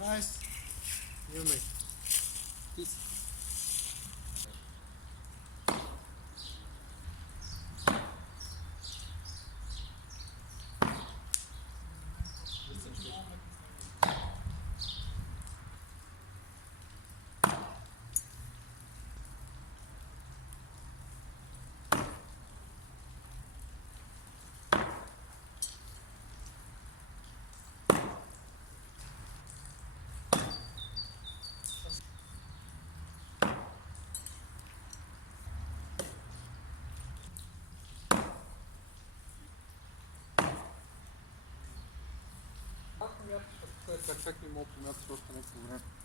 Nice. You make. Peace. Как не мог, у меня просто не